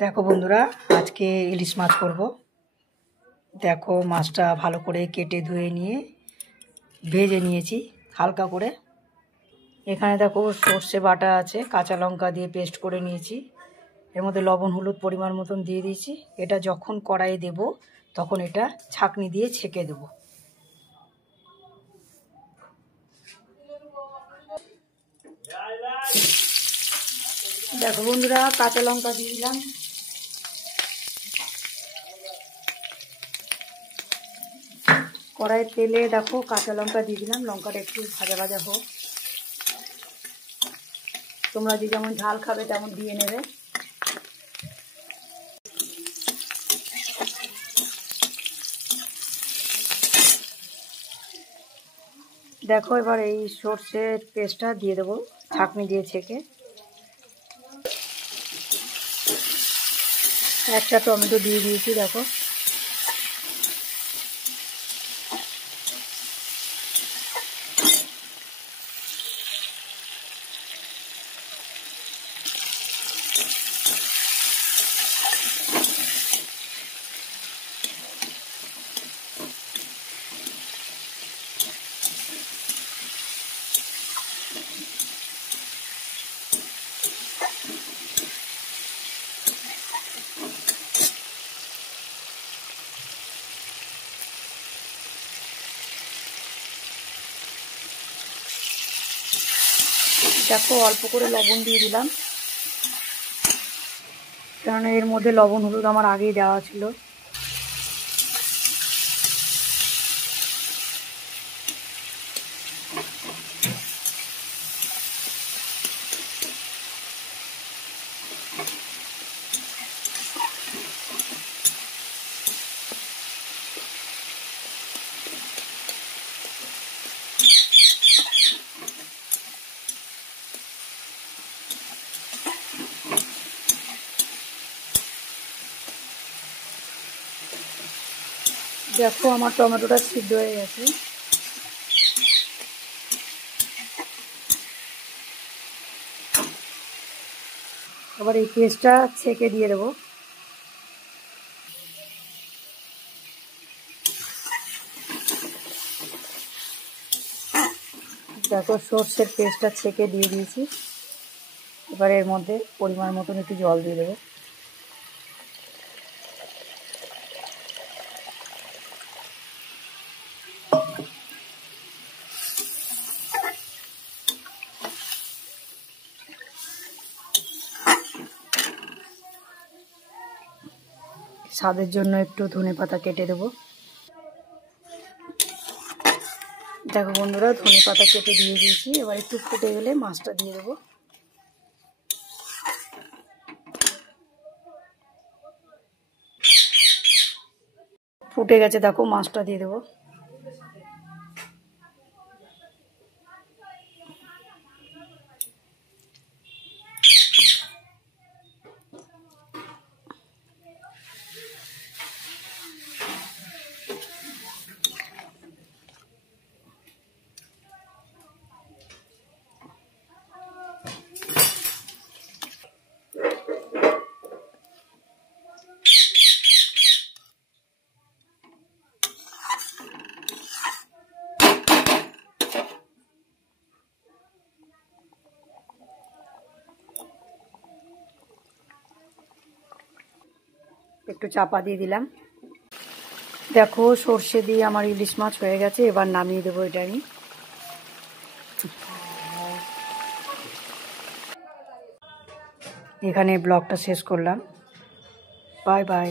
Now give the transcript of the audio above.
देखो बंधुरा आज के इलिश माछ करब। देखो माछटा भालो करे केटे धुए निये भेजे निয়েছি হালকা করে। এখানে দেখো সরষে বাটা আছে, কাঁচা লঙ্কা দিয়ে পেস্ট করে নিয়েছি। এর মধ্যে লবণ হলুদ পরিমাণ মতন দিয়ে দিয়েছি। এটা যখন কড়াইয়ে দেব তখন এটা ছাঁকনি দিয়ে ছেঁকে দেব। দেখো বন্ধুরা কাঁচা লঙ্কা দিয়ে দিলাম। কড়াইয়ের তেলে দেখো কাঁচা লঙ্কা দিয়ে দিলাম। লঙ্কাটা একটু ভাজা ভাজা হোক। তোমরা যে যেমন ঝাল খাবে তেমন দিয়ে নেবে। দেখো এবার এই সরষের পেস্টটা দিয়ে দেবো ছাঁকনি দিয়ে ছেঁকে। একটা টমেটো দিয়ে দিয়েছি। দেখো দেখো অল্প করে লবণ দিয়ে দিলাম, কারণ এর মধ্যে লবণ হলুদ আমার আগেই দেওয়া ছিল। দেখো আমার টমেটোটা সিদ্ধ হয়ে গেছে। আবার এই পেস্টটা ছেঁকে দিয়ে দেবো। দেখো সর্ষের পেস্টটা ছেঁকে দিয়ে দিয়েছি। এবার এর মধ্যে পরিমাণ মতন একটু জল দিয়ে দেবো। স্বাদের জন্য একটু ধনেপাতা কেটে দেবো। দেখো বন্ধুরা ধনেপাতা কেটে দিয়ে দিয়েছি। এবার একটু ফুটে গেলে মাছটা দিয়ে দেবো। ফুটে গেছে দেখো মাছটা দিয়ে দেবো। একটু চাপা দিয়ে দিলাম। দেখো সর্ষে দিয়ে আমার ইলিশ মাছ হয়ে গেছে। এবার নামিয়ে দেবো এটা আমি। এখানে ব্লগটা শেষ করলাম। Bye bye.